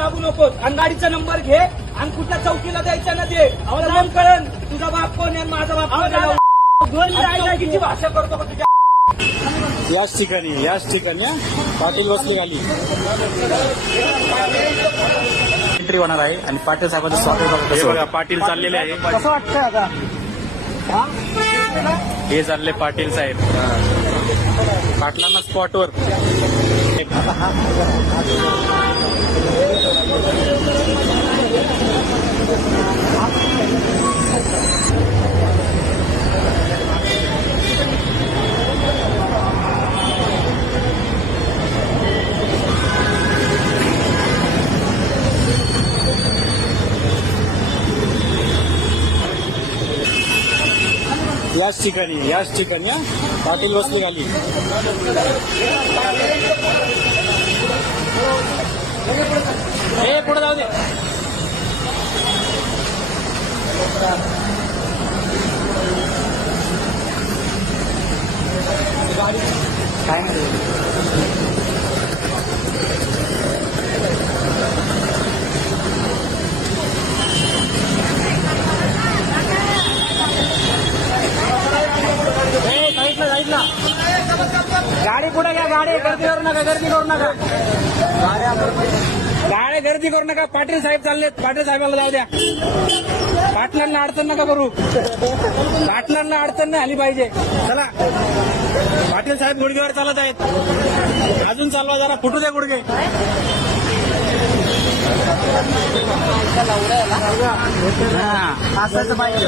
लागू नकोस. आणि गाडीचा नंबर घे आणि कुठल्या चौकीला द्यायचा ना ते. मग कळन तुझा बाप कोण आहे आणि माझा बाप कोण आहे. दोन भाषा करतो का तुझ्या? याच ठिकाणी याच ठिकाणी हा. पाटील बसले खाली. एंट्री होणार आहे आणि पाटील साहेबांचं स्वागत हे बघा. पाटील चाललेले आहे. कसं वाटतंय आता? हे? चालले पाटील साहेब. पाटलांना स्पॉटवर याच ठिकाणी याच ठिकाणी पाटील बसले खाली. हे पुढे जाऊ दे. काय नाही गाडी पुढे घ्या गाडी. गर्दी करू नका गर्दी करू नका. गाडी गर्दी करू नका. पाटील साहेब चाललेत. पाटील साहेबाला जाऊ द्या. पाटलांना अडचण नका करू. पाटलांना अडचण नाही आली पाहिजे. चला. पाटील साहेब गुडघेवर चालत आहेत. अजून चालवा जरा. फुटू द्या गुडघे. हा. असायचं पाहिजे